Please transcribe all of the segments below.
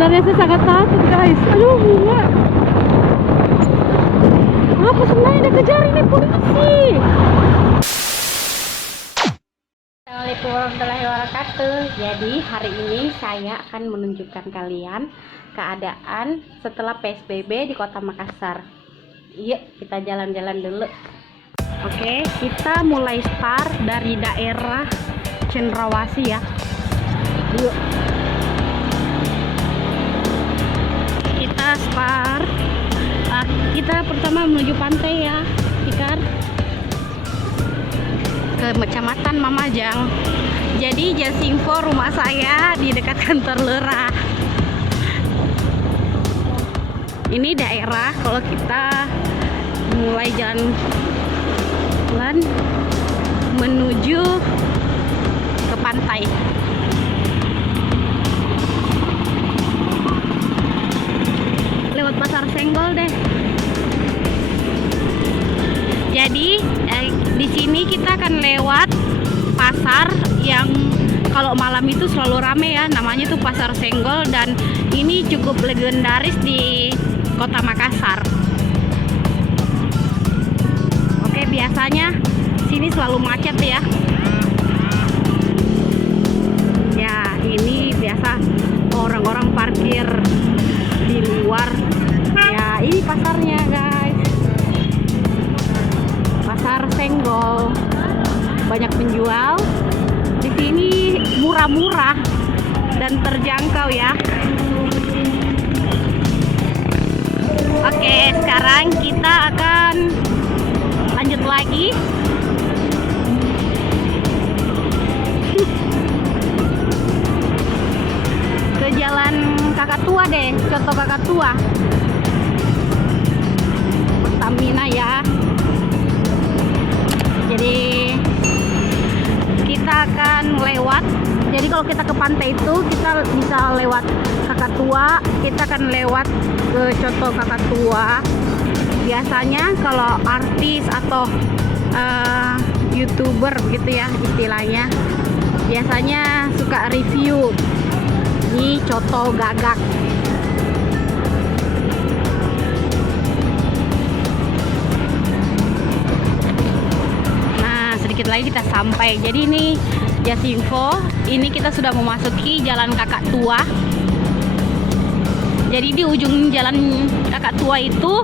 Sebenarnya saya sangat takut guys. Aduh bunga. Apa sebenarnya dikejar ini polisi? Assalamualaikum warahmatullahi wabarakatuh. Jadi hari ini saya akan menunjukkan kalian keadaan setelah PSBB di Kota Makassar. Yuk kita jalan-jalan dulu. Oke, kita mulai start dari daerah Cendrawasih ya. Yuk. Kita start. Kita pertama menuju pantai ya, Tikar. Ke Kecamatan Mamajang. Jadi Jasinfo rumah saya di dekat kantor lurah. Ini daerah kalau kita mulai jalan menuju ke pantai. Lewat Pasar Senggol deh. Jadi di sini kita akan lewat pasar yang kalau malam itu selalu rame ya, namanya tuh Pasar Senggol, dan ini cukup legendaris di Kota Makassar. Oke, biasanya sini selalu macet ya. Ya, ini biasa orang-orang parkir di luar. Ya, ini pasarnya guys. Pasar Senggol. Banyak penjual. Di sini murah-murah dan terjangkau ya. Oke, sekarang kita akan lanjut lagi. Ke Jalan Kakak Tua deh, Contoh Kakak Tua. Pertamina ya. Jadi kita akan lewat. Jadi kalau kita ke pantai itu kita bisa lewat Kakak Tua. Kita akan lewat ke Contoh Kakak Tua. Biasanya kalau artis atau YouTuber gitu ya istilahnya, biasanya suka review ini coto gagak. Nah, sedikit lagi kita sampai. Jadi ini Jasinfo, ini kita sudah memasuki Jalan Kakak Tua. Jadi di ujung Jalan Kakak Tua itu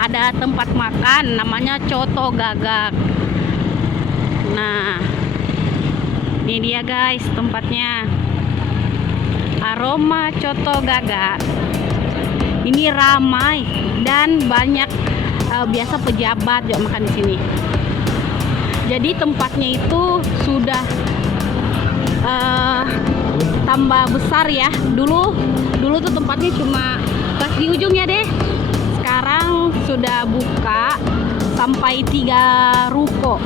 ada tempat makan namanya Coto Gagak. Nah, ini dia guys tempatnya. Aroma Coto Gagak. Ini ramai dan banyak biasa pejabat juga makan di sini. Jadi tempatnya itu sudah tambah besar ya. Dulu tuh tempatnya cuma pas di ujungnya deh. Sekarang sudah buka sampai 3 ruko.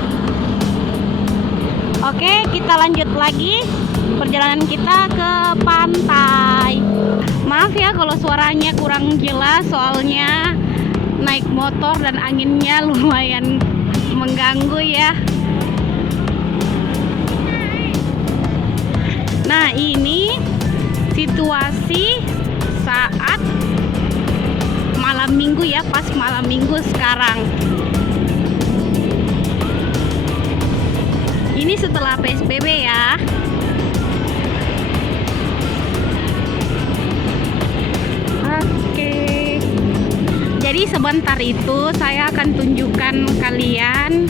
Oke, kita lanjut lagi perjalanan kita ke pantai. Maaf ya kalau suaranya kurang jelas, soalnya naik motor dan anginnya lumayan mengganggu ya. Nah, ini situasi saat malam minggu ya, pas malam minggu sekarang. Ini setelah PSBB ya. Oke. Jadi sebentar itu saya akan tunjukkan kalian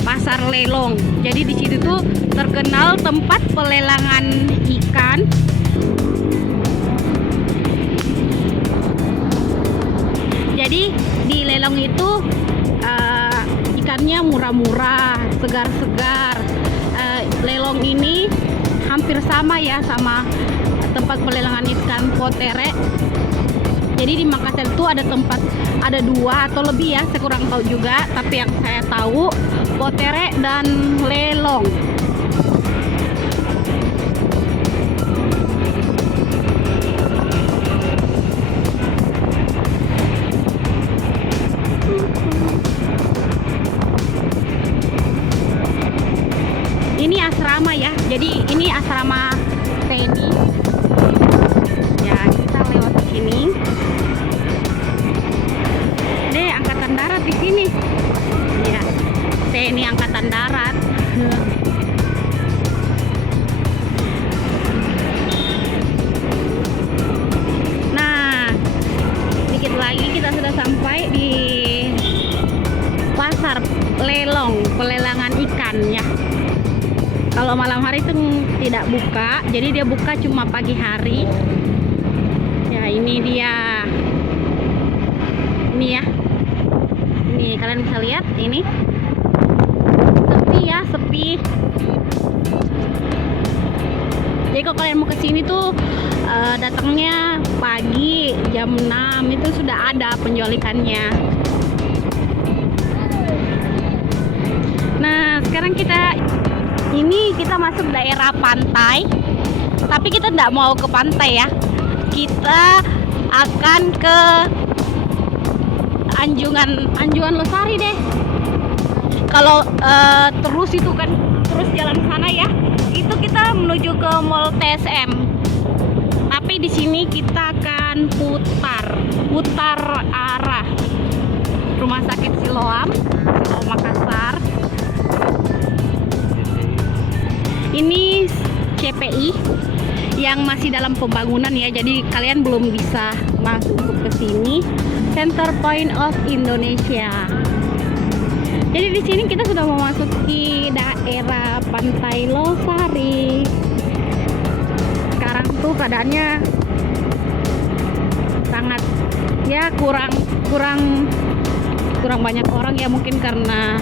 pasar lelong. Jadi di situ tuh terkenal tempat pelelangan ikan. Jadi di lelong itu ikannya murah-murah, segar-segar. Lelong ini hampir sama ya sama tempat pelelangan ikan Potere. Jadi di Makassar itu ada tempat, ada 2 atau lebih ya, saya kurang tahu juga. Tapi yang saya tahu Potere dan lelong. Ini asrama ya. Jadi ini asrama TNI. Ya, kita lewat sini. Deh, angkatan darat di sini. Ya, TNI angkatan darat. Nah, sedikit lagi kita sudah sampai di pasar pelelangan ikan ya. Kalau malam hari itu tidak buka, jadi dia buka cuma pagi hari. Ya, ini dia. Ini ya. Ini kalian bisa lihat ini. Sepi ya, sepi. Jadi kalau kalian mau ke sini tuh datangnya pagi jam 6 itu sudah ada penjual ikannya. Nah, sekarang kita masuk daerah pantai, tapi kita tidak mau ke pantai ya. Kita akan ke Anjungan Losari deh. Kalau terus itu kan terus jalan sana ya, itu kita menuju ke Mall TSM. Tapi di sini kita akan putar arah Rumah Sakit Siloam Makassar. Ini CPI yang masih dalam pembangunan ya, jadi kalian belum bisa masuk ke sini. Center Point of Indonesia. Jadi di sini kita sudah memasuki daerah Pantai Losari. Sekarang tuh keadaannya sangat ya kurang banyak orang ya, mungkin karena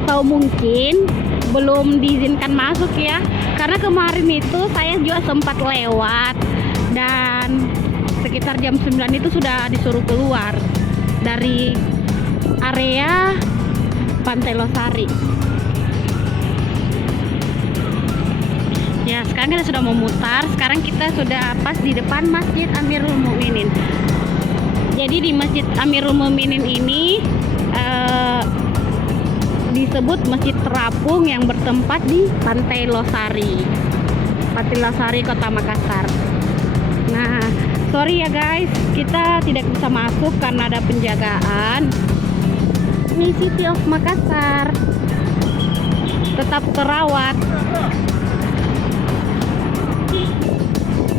atau mungkin belum diizinkan masuk ya, karena kemarin itu saya juga sempat lewat dan sekitar jam 9 itu sudah disuruh keluar dari area Pantai Losari. Ya, sekarang kita sudah memutar. Sekarang kita sudah pas di depan Masjid Amirul Mukminin. Jadi di Masjid Amirul Mukminin ini disebut Masjid Terapung yang bertempat di Pantai Losari, Kota Makassar. Nah, sorry ya guys, kita tidak bisa masuk karena ada penjagaan. Ini City of Makassar tetap terawat.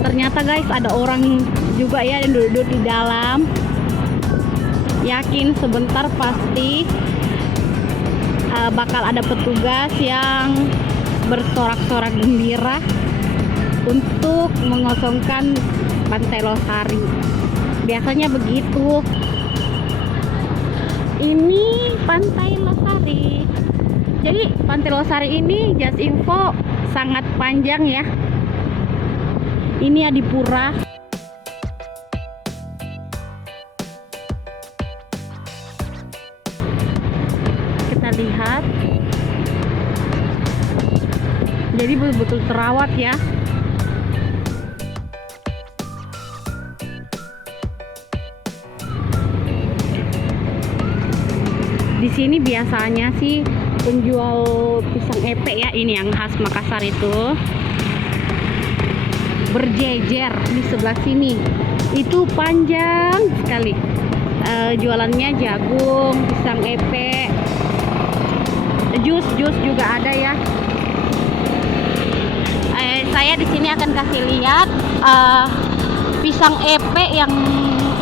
Ternyata guys ada orang juga ya yang duduk di dalam. Yakin sebentar pasti bakal ada petugas yang bersorak-sorak gembira untuk mengosongkan Pantai Losari. Biasanya begitu. Ini Pantai Losari. Jadi Pantai Losari ini just info sangat panjang ya. Ini Adipura. Kita lihat. Jadi betul-betul terawat ya. Di sini biasanya sih penjual pisang epek ya, ini yang khas Makassar itu berjejer di sebelah sini. Itu panjang sekali. Jualannya jagung, pisang epek, jus juga ada ya. Saya di sini akan kasih lihat pisang epek yang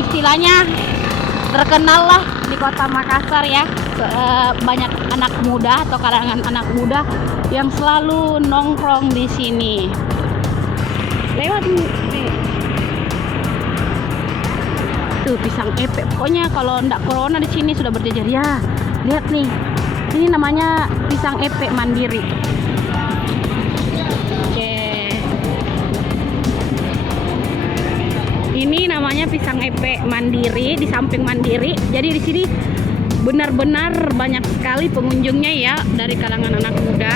istilahnya terkenal lah di Kota Makassar ya. Banyak anak muda atau kalangan anak muda yang selalu nongkrong di sini. Lewat nih. Tuh pisang epek. Pokoknya kalau ndak corona di sini sudah berjejer ya. Lihat nih. Ini namanya pisang epek mandiri. Oke. Ini namanya pisang epek mandiri, di samping mandiri. Jadi di sini benar-benar banyak sekali pengunjungnya ya, dari kalangan anak muda.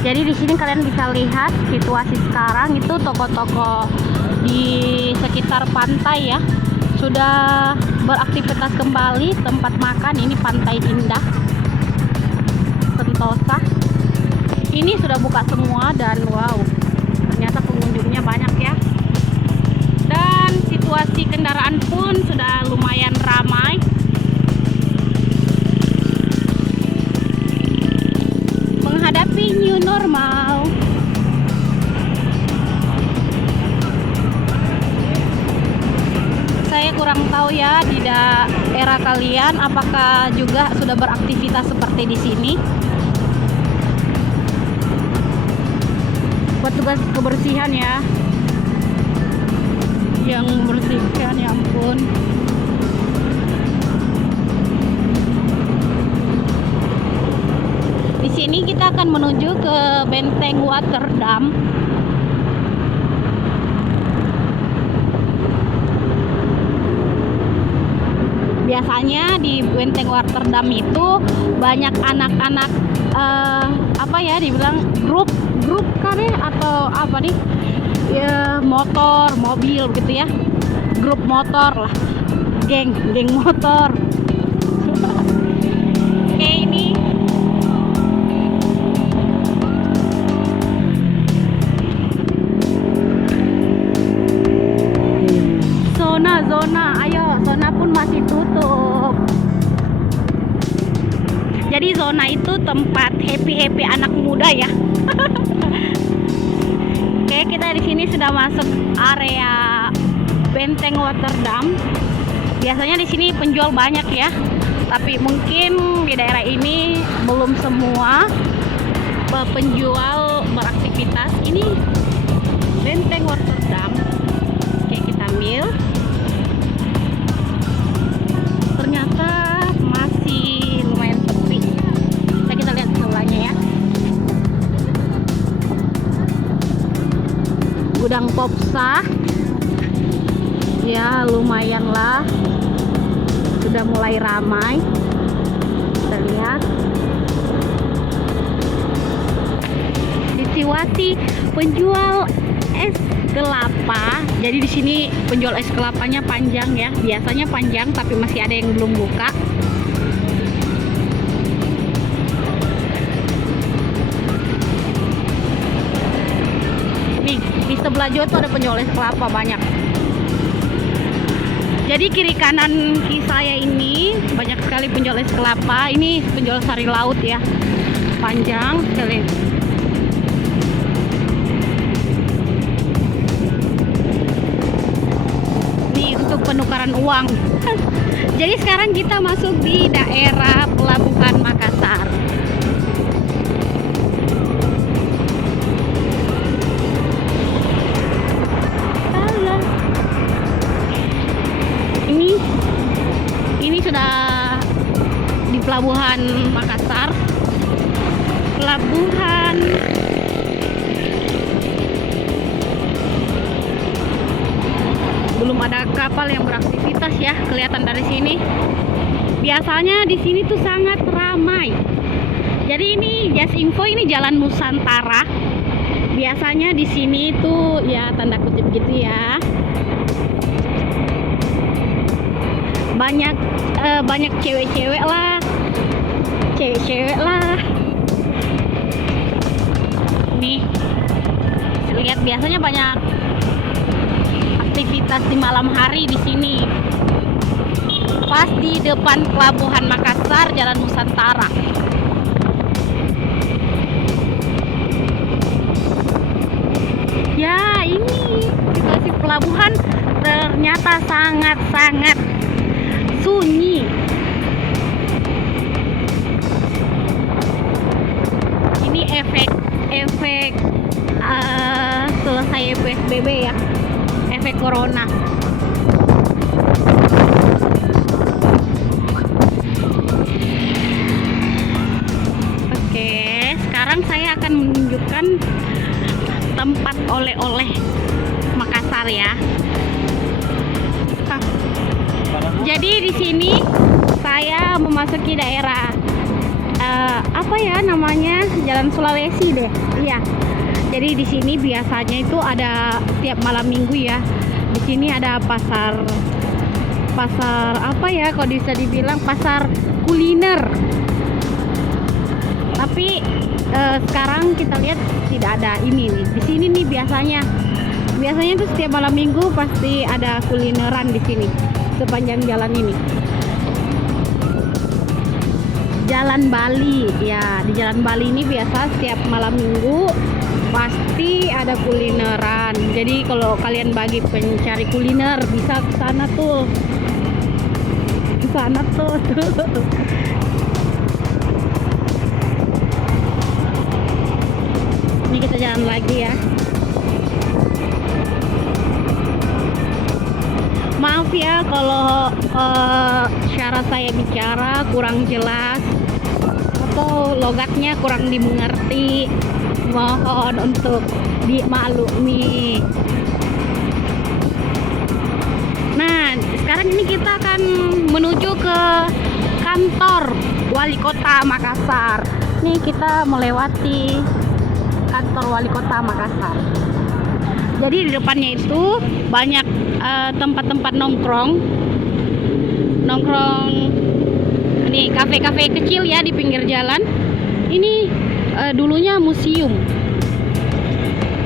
Jadi di sini kalian bisa lihat situasi sekarang itu toko-toko di sekitar pantai ya sudah beraktivitas kembali. Tempat makan ini Pantai Indah Sentosa ini sudah buka semua, dan wow, ternyata pengunjungnya banyak ya. Dan situasi kendaraan pun sudah lumayan ramai. Menghadapi new normal. Saya kurang tahu ya di daerah kalian apakah juga sudah beraktivitas seperti di sini. Petugas kebersihan ya, yang membersihkan, ya ampun. Di sini kita akan menuju ke Benteng Waterdam. Biasanya di Benteng Waterdam itu banyak anak-anak apa ya dibilang grup kare atau apa nih ya, motor, mobil gitu ya, grup motor lah, geng motor. Oke, ini zona, ayo, zona pun masih tutup. Jadi zona itu tempat happy anak muda ya. Oke, kita di sini sudah masuk area Benteng Waterdam. Biasanya di sini penjual banyak ya, tapi mungkin di daerah ini belum semua penjual beraktivitas. Ini Benteng Waterdam. Oke, kita ambil. Ternyata masih lumayan sepi. Kita lihat sebelahnya ya. Gudang Popsa ya, lumayan lah, sudah mulai ramai. Kita lihat situasi penjual es kelapa. Jadi di sini penjual es kelapanya panjang ya, biasanya panjang tapi masih ada yang belum buka. Di sebelah jauh tuh ada penjual es kelapa banyak. Jadi kiri kanan saya ini banyak sekali penjual es kelapa. Ini penjual sari laut ya, panjang sekali. Ini untuk penukaran uang. Jadi sekarang kita masuk di daerah Pelabuhan Makassar. Ini sudah di Pelabuhan Makassar. Pelabuhan belum ada kapal yang beraktivitas ya, kelihatan dari sini. Biasanya di sini tuh sangat ramai. Jadi ini just info, ini Jalan Nusantara. Biasanya di sini tuh ya tanda kutip gitu ya. Banyak cewek-cewek lah, nih lihat, biasanya banyak aktivitas di malam hari di sini, pas di depan Pelabuhan Makassar, Jalan Nusantara. Ya, ini situasi pelabuhan ternyata sangat sunyi. Ini efek selesai PSBB ya, efek corona. Oke, sekarang saya akan menunjukkan tempat oleh-oleh Makassar ya. Jadi di sini saya memasuki daerah apa ya namanya, Jalan Sulawesi deh. Iya. Jadi di sini biasanya itu ada tiap malam minggu ya. Di sini ada pasar pasar apa ya, kalau bisa dibilang pasar kuliner. Tapi sekarang kita lihat tidak ada ini nih. Di sini nih biasanya tuh setiap malam minggu pasti ada kulineran di sini sepanjang jalan ini. Jalan Bali ya, di Jalan Bali ini biasa setiap malam minggu pasti ada kulineran. Jadi kalau kalian bagi pencari kuliner bisa ke sana tuh. Ke sana tuh. Ini kita jalan lagi ya. Maaf ya kalau cara saya bicara kurang jelas atau logatnya kurang dimengerti. Mohon untuk dimaklumi. Nah, sekarang ini kita akan menuju ke kantor Wali Kota Makassar. Nih kita melewati kantor Wali Kota Makassar. Jadi di depannya itu banyak tempat-tempat nongkrong. Ini kafe-kafe kecil ya di pinggir jalan. Ini dulunya museum.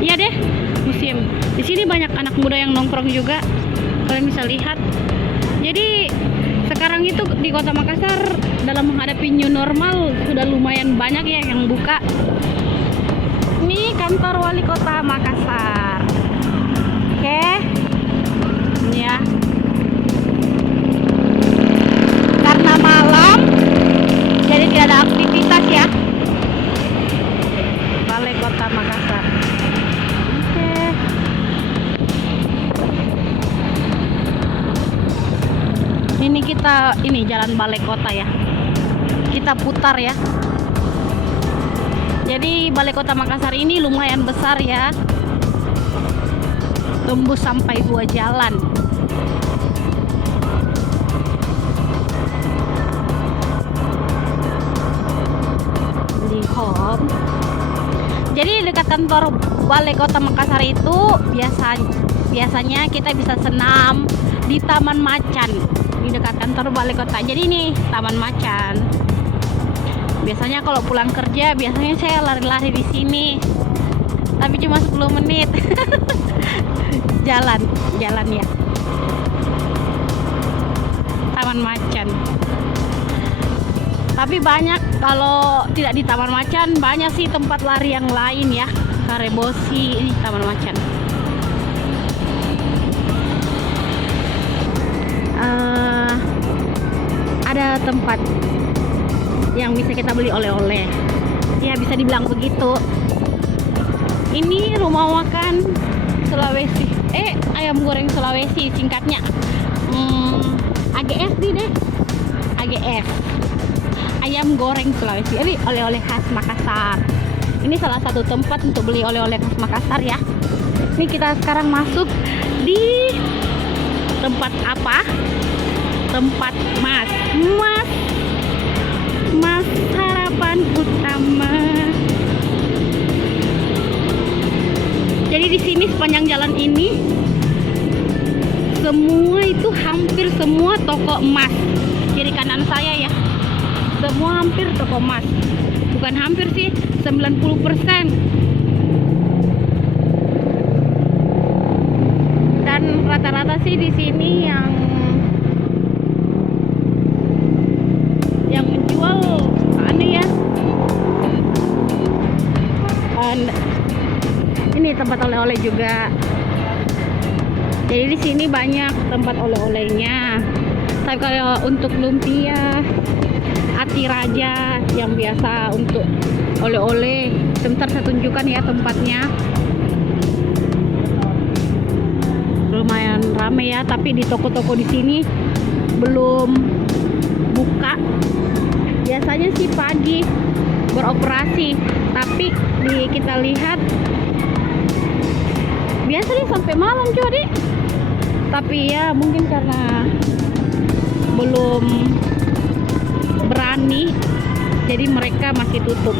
Iya deh, museum. Di sini banyak anak muda yang nongkrong juga. Kalian bisa lihat. Jadi sekarang itu di Kota Makassar dalam menghadapi new normal sudah lumayan banyak ya yang buka. Ini kantor Wali Kota Makassar. Oke. Ini ya. Karena malam jadi tidak ada aktivitas ya. Balai Kota Makassar. Oke. Ini jalan Balai Kota ya. Kita putar ya. Jadi Balai Kota Makassar ini lumayan besar ya. Tembus sampai 2 jalan. Di home. Jadi dekat kantor Balai Kota Makassar itu biasanya kita bisa senam di Taman Macan di dekat kantor Balai Kota. Jadi ini Taman Macan. Biasanya kalau pulang kerja biasanya saya lari-lari di sini. Tapi cuma 10 menit. jalan ya. Taman Macan. Tapi banyak, kalau tidak di Taman Macan banyak sih tempat lari yang lain ya. Karebosi, ini Taman Macan. Ada tempat yang bisa kita beli oleh-oleh. Ya bisa dibilang begitu. Ini rumah makan Sulawesi. Ayam goreng Sulawesi singkatnya. AGS deh. AGS. Ayam goreng Sulawesi. Ini oleh-oleh khas Makassar. Ini salah satu tempat untuk beli oleh-oleh khas Makassar ya. Ini kita sekarang masuk di tempat apa? Tempat Mas Harapan Utama. Jadi di sini sepanjang jalan ini semua itu hampir semua toko emas. Kiri kanan saya ya. Semua hampir toko emas. Bukan hampir sih, 90%. Dan rata-rata sih di sini yang menjual aneh ya. Ini tempat oleh-oleh juga. Jadi di sini banyak tempat oleh-olehnya. Tapi kalau untuk lumpia, ati raja yang biasa untuk oleh-oleh, sebentar saya tunjukkan ya tempatnya. Lumayan ramai ya, tapi di toko-toko di sini belum buka. Biasanya sih pagi beroperasi, tapi kita lihat biasanya sampai malam coba deh. Tapi ya mungkin karena belum berani, jadi mereka masih tutup.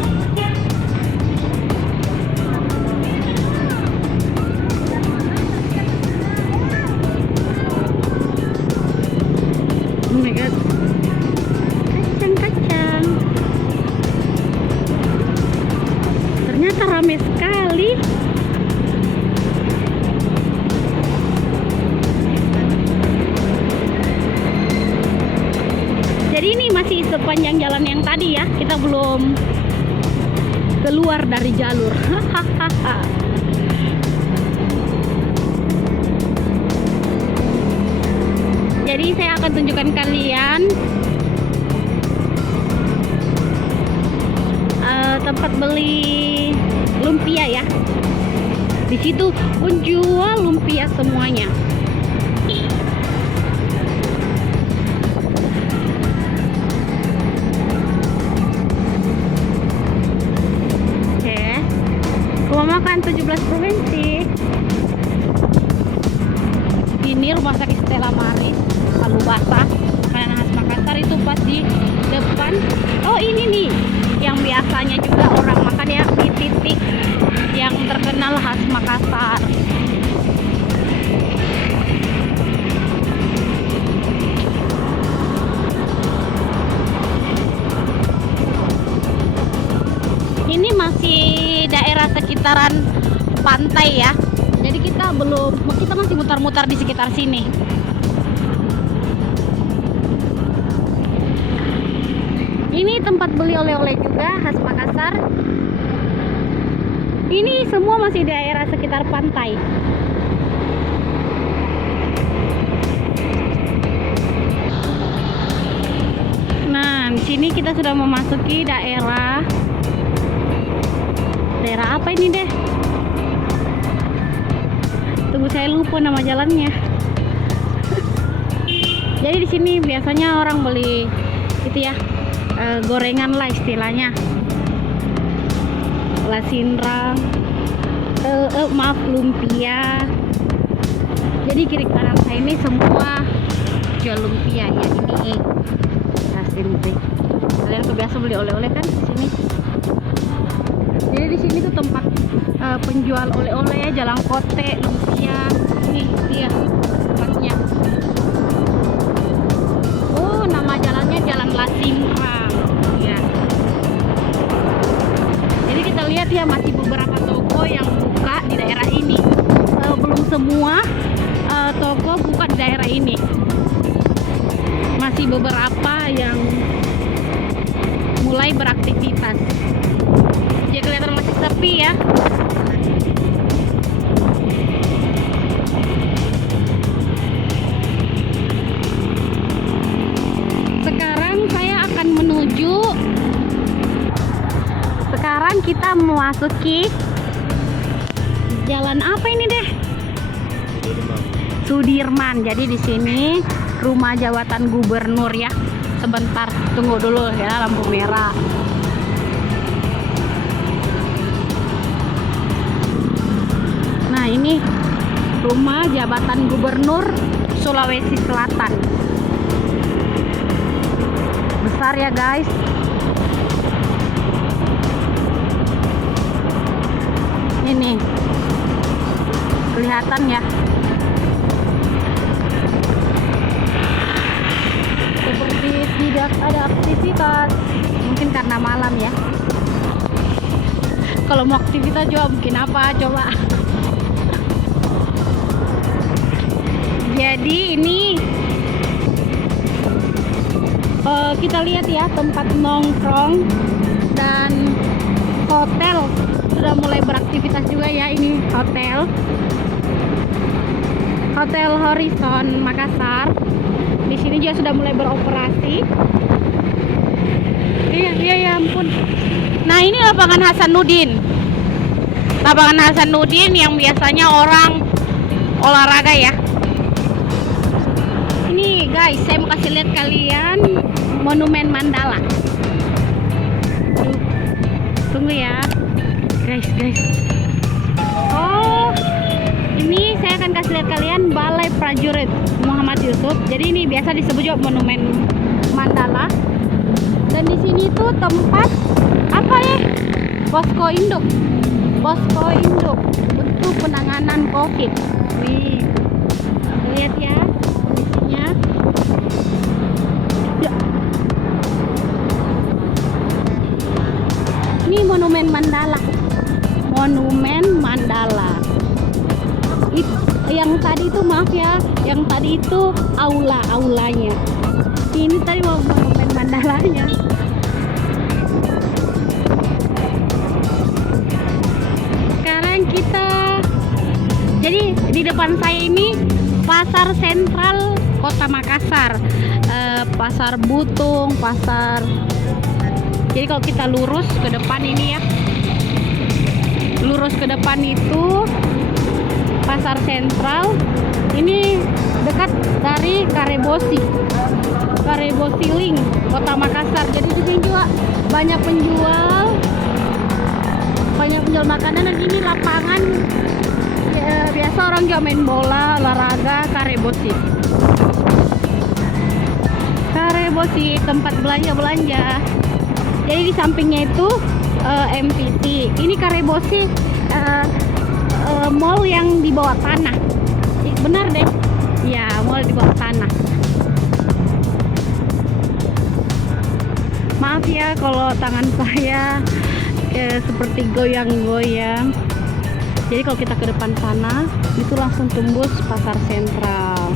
Oh my god, kacang-kacang. Ternyata ramai sekali. Jadi ini masih sepanjang jalan yang tadi ya, kita belum keluar dari jalur. Jadi saya akan tunjukkan kalian tempat beli lumpia ya. Di situ penjual lumpia semuanya. Rumah makan 17 provinsi. Ini rumah sakit Stella Maris, Palu Basah, makanan khas Makassar itu pas di depan. Oh ini nih, yang biasanya juga orang makan ya, di titik yang terkenal khas Makassar. Ini masih daerah sekitaran pantai ya. Jadi kita masih mutar-mutar di sekitar sini. Ini tempat beli oleh-oleh juga khas Makassar. Ini semua masih daerah sekitar pantai. Nah, di sini kita sudah memasuki daerah apa ini deh? Tunggu, saya lupa nama jalannya. Jadi di sini biasanya orang beli itu ya, gorengan lah istilahnya. Lasinrang, maaf, lumpia. Jadi kiri kanan saya ini semua jual lumpia ya. Ini Lasinrang. Kalian kebiasa beli oleh-oleh kan di sini? Jadi di sini tuh tempat penjual oleh-oleh, jalan kote, lumpia. Ini dia tempatnya. Oh, nama jalannya Jalan Lasinrang. Ya. Jadi kita lihat ya, masih beberapa toko yang buka di daerah ini. Belum semua toko buka di daerah ini. Masih beberapa yang mulai beraktivitas. Jadi kelihatan masih sepi ya. Sekarang kita memasuki jalan apa ini deh? Sudirman. Jadi di sini rumah jabatan gubernur ya. Sebentar, tunggu dulu ya, lampu merah. Nah, ini rumah jabatan gubernur Sulawesi Selatan. Besar ya guys. Ini kelihatan ya, seperti tidak ada aktivitas, mungkin karena malam ya. Kalau mau aktivitas juga mungkin apa coba. Jadi ini kita lihat ya, tempat nongkrong dan hotel sudah mulai beraktivitas juga ya. Ini Hotel Horizon Makassar. Di sini juga sudah mulai beroperasi. Iya ya ampun. Nah, ini lapangan Hasanuddin. Lapangan Hasanuddin yang biasanya orang olahraga ya. Ini guys, saya mau kasih lihat kalian Monumen Mandala. Tunggu ya. Guys. Oh, ini saya akan kasih lihat kalian Balai Prajurit Muhammad Yusuf. Jadi ini biasa disebut juga Monumen Mandala. Dan di sini tuh tempat apa ya? Posko induk untuk penanganan COVID. Wih, lihat ya kondisinya. maaf ya, yang tadi itu aulanya. Ini tadi mau main mandalanya. Sekarang kita, jadi di depan saya ini pasar sentral Kota Makassar, pasar Butung, pasar. Jadi kalau kita lurus ke depan ini ya, lurus ke depan itu pasar sentral. Ini dekat dari Karebosi Link, Kota Makassar. Jadi di sini juga banyak penjual makanan, dan ini lapangan ya, biasa orang juga main bola, olahraga. Karebosi tempat belanja. Jadi di sampingnya itu MPT. Ini Karebosi mall yang di bawah tanah. Benar deh. Ya, mall di bawah tanah. Maaf ya kalau tangan saya seperti goyang-goyang. Jadi kalau kita ke depan sana itu langsung tembus pasar sentral.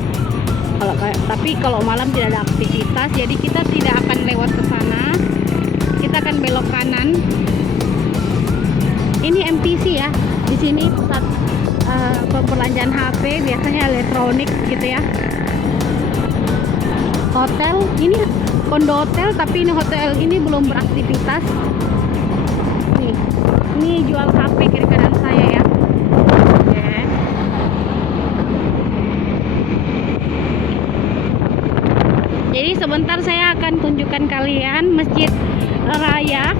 Tapi kalau malam tidak ada aktivitas, jadi kita tidak akan lewat ke sana. Kita akan belok kanan. Ini MPC ya. Di sini pusat perbelanjaan HP, biasanya elektronik gitu ya. Hotel, ini kondo hotel, tapi ini hotel ini belum beraktivitas. Nih, ini jual HP kiri kanan saya ya. Oke. Jadi sebentar saya akan tunjukkan kalian Masjid Raya,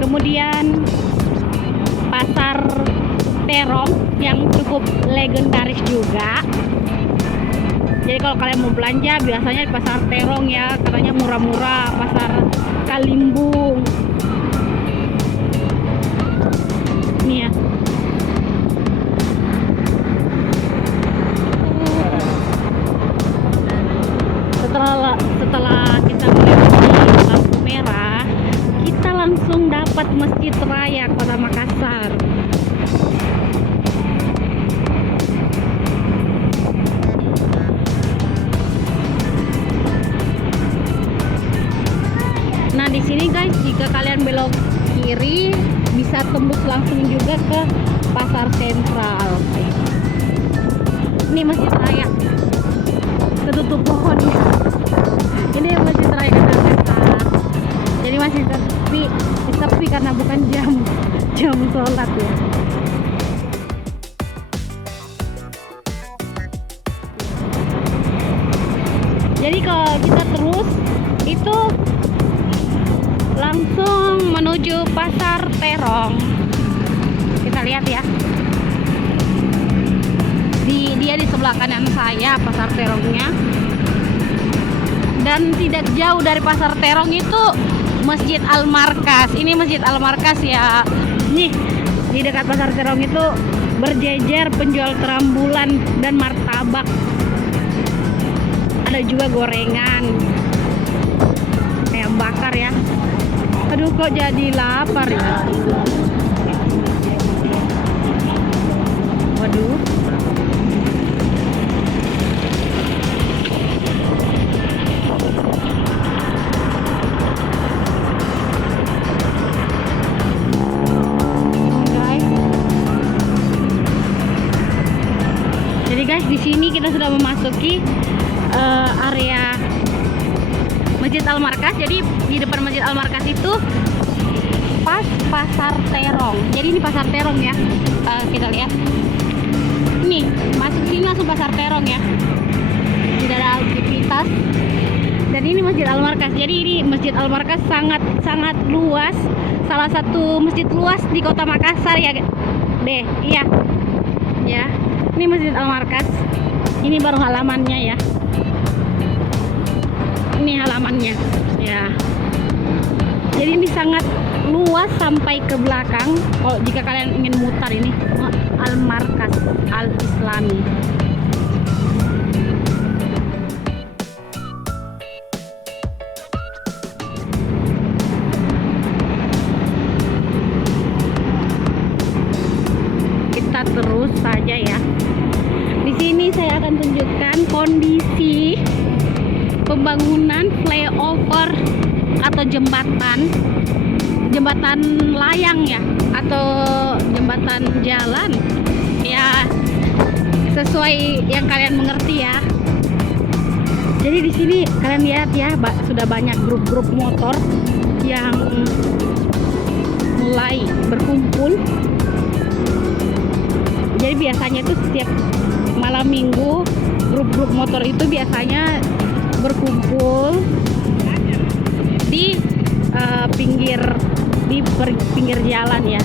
kemudian pasar terong yang cukup legendaris juga. Jadi kalau kalian mau belanja biasanya di pasar terong ya, katanya murah-murah. Pasar Kalimbung ini ya. Setelah kita melewati lampu merah, kita langsung dapat Masjid Raya Kota Makassar. Nah, di sini guys, jika kalian belok kiri bisa tembus langsung juga ke pasar sentral. Ini Masjid Raya. Ketutup pohon. Ini Masjid Raya Kota Makassar. Jadi masih sepi karena bukan jam sholat ya. Jadi kalau kita terus itu langsung menuju pasar terong. Kita lihat ya. Dia di sebelah kanan saya pasar terongnya. Dan tidak jauh dari pasar terong itu Masjid Al-Markas. Ini Masjid Al-Markas ya. Nih, di dekat pasar terong itu berjejer penjual terambulan dan martabak. Ada juga gorengan, ayam bakar ya. Aduh, kok jadi lapar ya. Waduh. Jadi guys, di sini kita sudah memasuki area Masjid Al-Markas. Jadi di depan Masjid Al-Markas itu pas pasar terong. Jadi ini pasar terong ya. Kita lihat. Nih, masuk sini langsung pasar terong ya. Tidak ada aktivitas. Dan ini Masjid Al-Markas. Jadi ini Masjid Al-Markas sangat luas. Salah satu masjid luas di Kota Makassar ya. Iya. Ya. Ini Masjid Al-Markas. Ini baru halamannya ya. Ini halamannya ya. Jadi ini sangat luas sampai ke belakang. Kalau jika kalian ingin mutar, ini Al-Markas Al-Islami. Kita terus saja ya. kondisi pembangunan flyover atau jembatan layang ya, atau jembatan jalan ya, sesuai yang kalian mengerti ya. Jadi di sini kalian lihat ya, sudah banyak grup-grup motor yang mulai berkumpul. Jadi biasanya itu setiap malam minggu grup-grup motor itu biasanya berkumpul di pinggir jalan ya.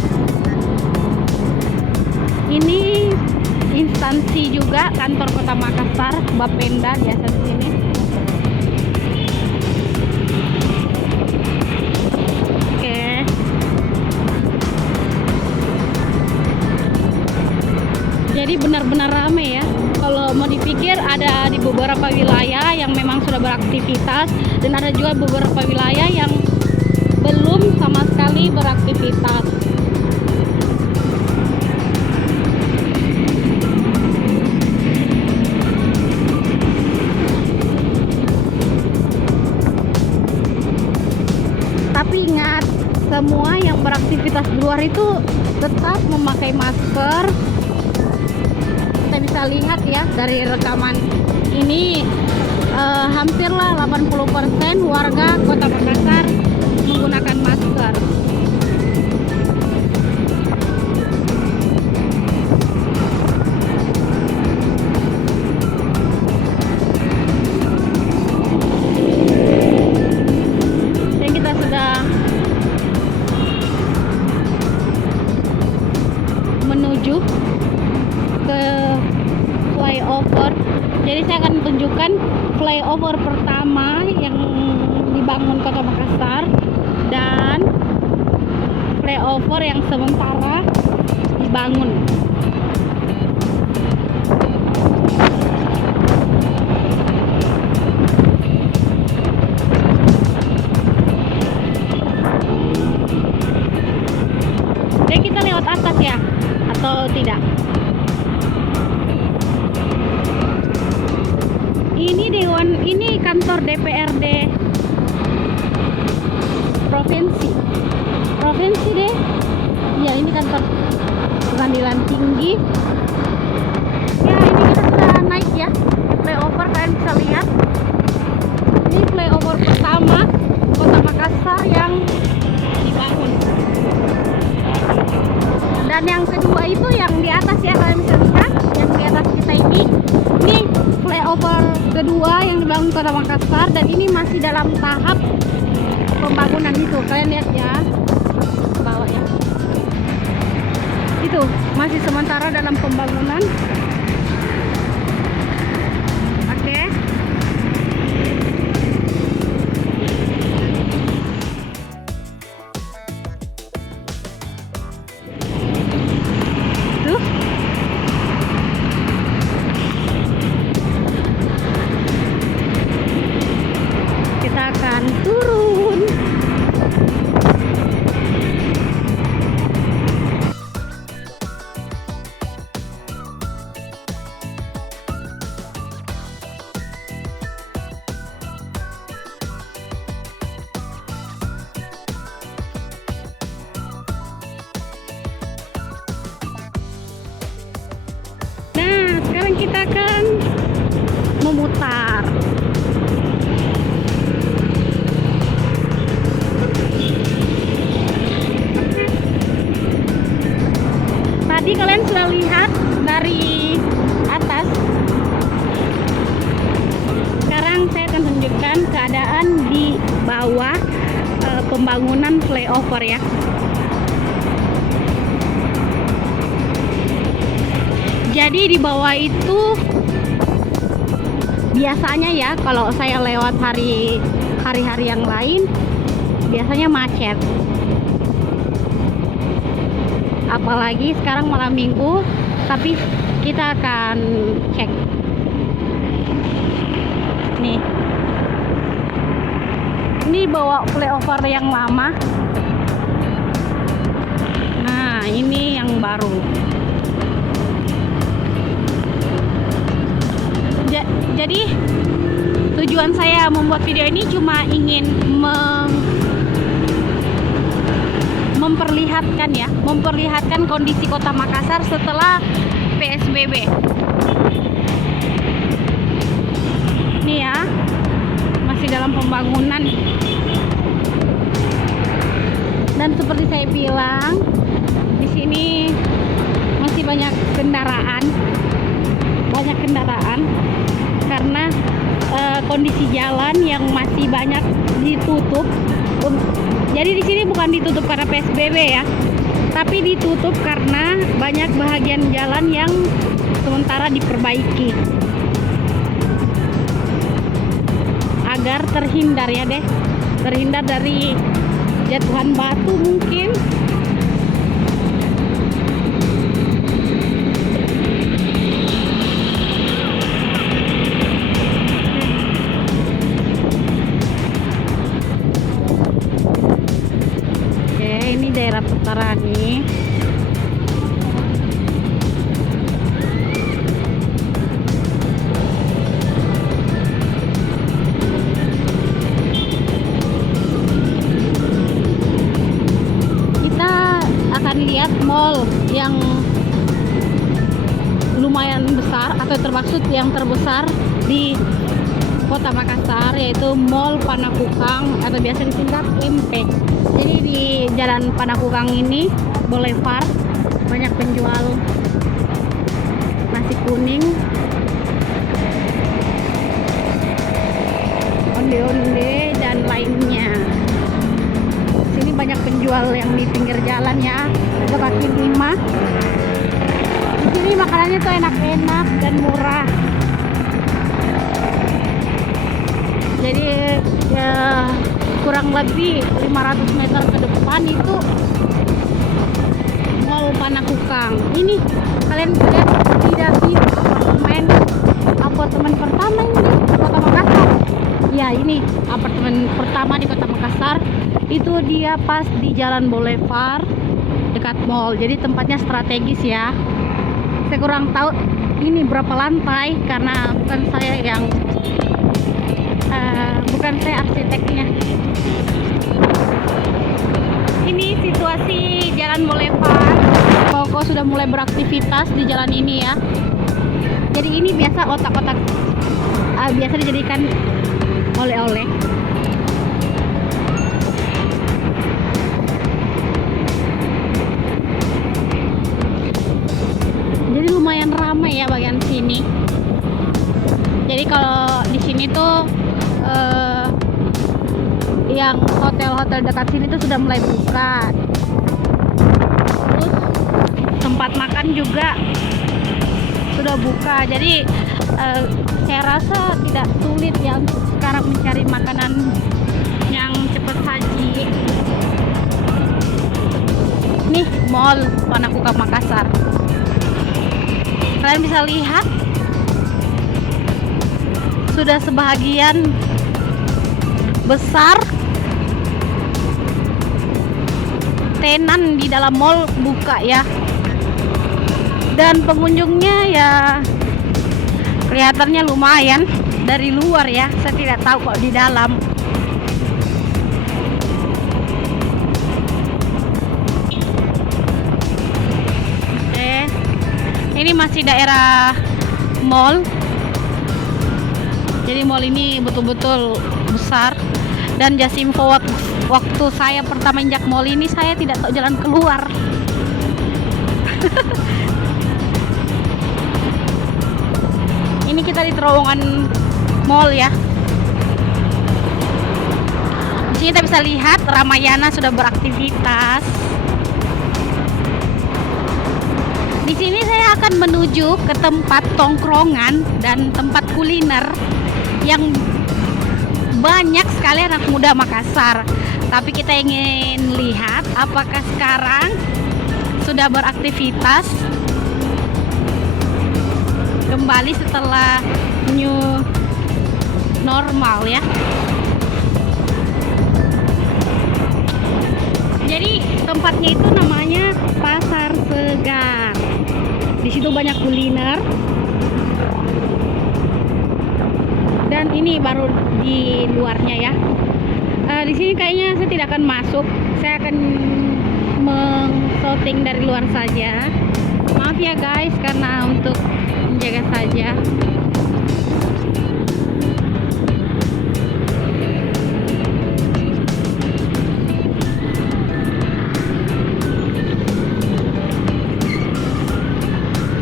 Ini instansi juga kantor Kota Makassar, Bapenda biasa di sini. Oke. Jadi benar-benar ramai ya. Kalau mau dipikir ada di beberapa wilayah yang memang sudah beraktivitas, dan ada juga beberapa wilayah yang belum sama sekali beraktivitas. Tapi ingat, semua yang beraktivitas di luar itu tetap memakai masker. Kita bisa lihat ya dari rekaman ini, hampirlah 80% warga Kota Makassar menggunakan masker. Dan kita sudah menuju ke flyover. Jadi saya akan tunjukkan flyover pertama yang dibangun Kota Makassar dan flyover yang sementara dibangun. Jadi kita lewat atas ya, atau tidak? Ini kantor DPRD provinsi deh ya. Ini kantor pengadilan tinggi ya. Ini kita sudah naik ya di flyover, kalian bisa lihat ini flyover pertama Kota Makassar yang dibangun. Dan yang kedua itu yang di atas ya, kalian bisa lihat yang di atas kita ini flyover kedua yang dibangun Kota Makassar, dan ini masih dalam tahap pembangunan. Itu kalian lihat ya ke bawah ya, itu masih sementara dalam pembangunan. Oke. Tuh kita akan turun. Nah, sekarang kita akan memutar. Tadi kalian sudah lihat dari atas. Sekarang saya akan tunjukkan keadaan di bawah pembangunan flyover ya. Jadi di bawah itu biasanya ya, kalau saya lewat hari-hari yang lain biasanya macet. Apalagi sekarang malam minggu, tapi kita akan cek. Nih. Ini bawa flyover yang lama. Nah, ini yang baru. Jadi tujuan saya membuat video ini cuma ingin memperlihatkan kondisi Kota Makassar setelah PSBB. Nih ya, masih dalam pembangunan. Dan seperti saya bilang, di sini masih banyak kendaraan karena kondisi jalan yang masih banyak ditutup. Jadi di sini bukan ditutup karena PSBB ya, tapi ditutup karena banyak bahagian jalan yang sementara diperbaiki agar terhindar dari jatuhan batu mungkin. Daerah Petarani. Kita akan lihat mall yang lumayan besar atau termaksud yang terbesar di Kota Makassar, yaitu Mall Panakukang atau biasa disingkat MP. Jadi di Jalan Panakukang ini Boulevard banyak penjual nasi kuning, onde-onde dan lainnya. Sini banyak penjual yang di pinggir jalan ya, ada kaki lima. Di sini makanannya tuh enak-enak dan murah. Jadi ya kurang lebih 500 meter ke depan itu Mall Panakukang. Ini kalian lihat tidak sih apartemen pertama ini di Kota Makassar. Ya, ini apartemen pertama di Kota Makassar. Itu dia pas di Jalan Boulevard dekat mall. Jadi tempatnya strategis ya. Saya kurang tahu ini berapa lantai karena bukan saya arsiteknya. Ini situasi Jalan Boulevard. Toko sudah mulai beraktivitas di jalan ini ya. Jadi ini biasa otak-otak biasa dijadikan oleh-oleh. Jadi lumayan ramai ya bagian sini. Jadi kalau di sini tuh yang hotel-hotel dekat sini tuh sudah mulai buka. Terus tempat makan juga sudah buka. Jadi saya rasa tidak sulit ya untuk sekarang mencari makanan yang cepat saji. Nih Mall Panakukang Makassar. Kalian bisa lihat sudah sebahagian besar tenan di dalam mall buka ya, dan pengunjungnya ya kelihatannya lumayan dari luar ya. Saya tidak tahu kok di dalam. Oke, ini masih daerah mall. Jadi mall ini betul-betul besar. Dan Jasimpo waktu saya pertama injak mall ini, saya tidak tahu jalan keluar. Ini kita di terowongan mall ya. Di sini kita bisa lihat Ramayana sudah beraktivitas. Di sini saya akan menuju ke tempat tongkrongan dan tempat kuliner yang banyak sekali anak muda Makassar. Tapi kita ingin lihat apakah sekarang sudah beraktivitas kembali setelah new normal ya. Jadi tempatnya itu namanya Pasar Segar. Di situ banyak kuliner. Dan ini baru di luarnya ya. Di sini kayaknya saya tidak akan masuk. Saya akan meng-shooting dari luar saja. Maaf ya guys, karena untuk menjaga saja.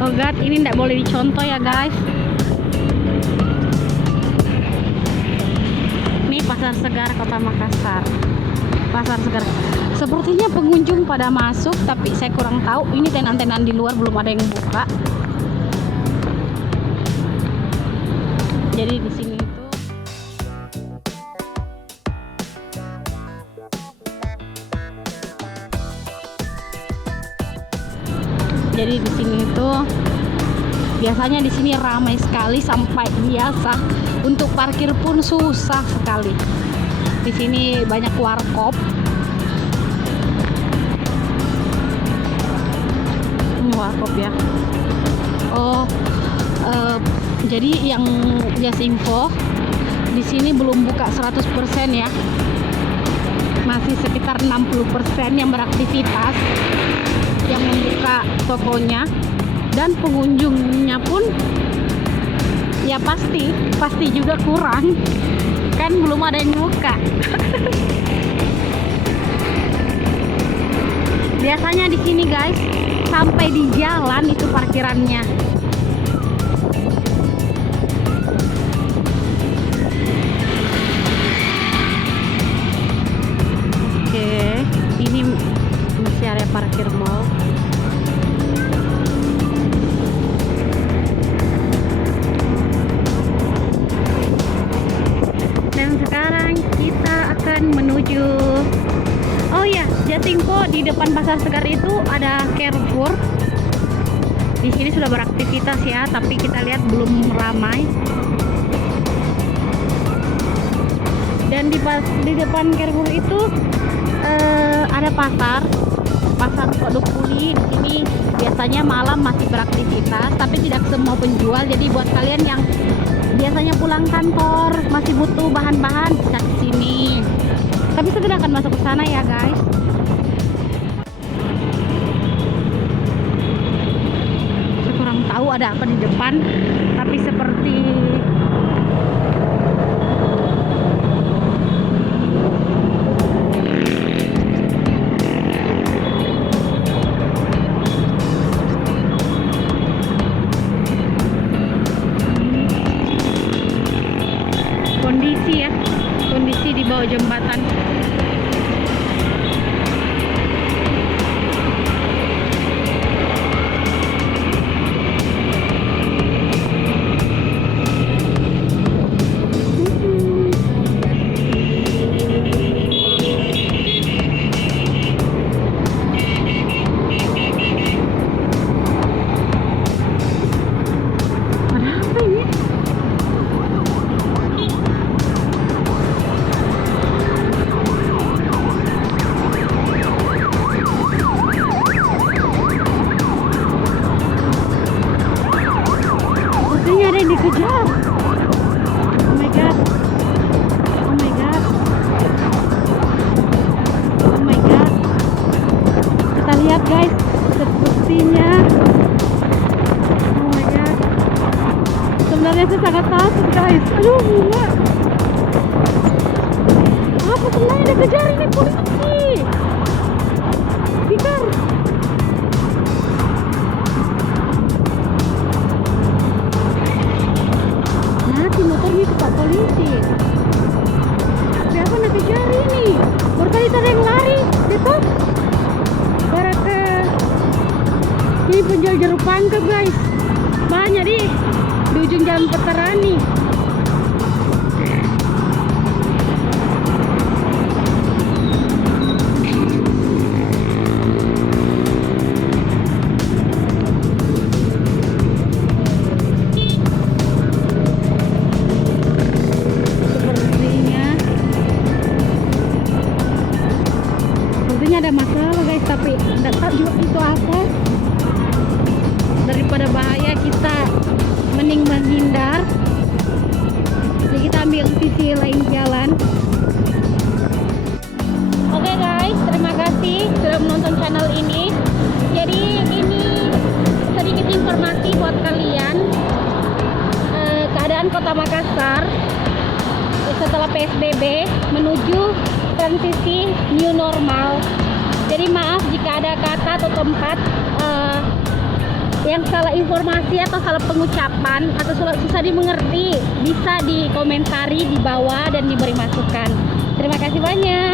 Oh god, ini tidak boleh dicontoh ya guys. Ini Pasar Segar Kota Makassar. Pasar Segar. Sepertinya pengunjung pada masuk, tapi saya kurang tahu. Ini tenan-tenan di luar belum ada yang buka. Jadi di sini itu biasanya di sini ramai sekali sampai biasa untuk parkir pun susah sekali. Di sini banyak warkop. Ini warkop ya. Jadi yang just info di sini belum buka 100% ya. Masih sekitar 60% yang beraktivitas, yang membuka tokonya. Dan pengunjungnya pun ya pasti juga kurang, kan belum ada yang buka. Biasanya di sini guys, sampai di jalan itu parkirannya. Oke, ini masih area parkir mall. Menuju Jatingpo. Di depan Pasar Segar itu ada Carrefour. Di sini sudah beraktivitas ya, tapi kita lihat belum ramai. Dan di depan Carrefour itu ada pasar produk kuli. Di sini biasanya malam masih beraktivitas, tapi tidak semua penjual. Jadi buat kalian yang biasanya pulang kantor masih butuh bahan-bahan, bisa ke sini. Tapi saya tidak akan masuk ke sana ya guys. Saya kurang tahu ada apa di depan, tapi seperti kondisi di bawah jembatan. Dikejar. Oh my god. Oh my god. Oh my god. Kita lihat guys, sepertinya. Oh my god. Sebenarnya saya sangat takut guys. Aduh, bunga. Apa sebenarnya dikejar ini polisi? Pikir. Polisi. Siapa nak kejar ini? Berkali ada yang lari, itu. Baraka. Ini penjual jeruk pangka guys. Banyak di ujung jalan Petarani. Ada masalah guys, tapi tidak tahu juga itu apa. Daripada bahaya kita mending menghindar. kita ambil sisi lain jalan. Oke guys, terima kasih sudah menonton channel ini. Jadi ini sedikit informasi buat kalian, keadaan Kota Makassar setelah PSBB menuju transisi new normal. Jadi maaf jika ada kata atau tempat yang salah informasi atau salah pengucapan atau susah dimengerti, bisa dikomentari di bawah dan diberi masukan. Terima kasih banyak.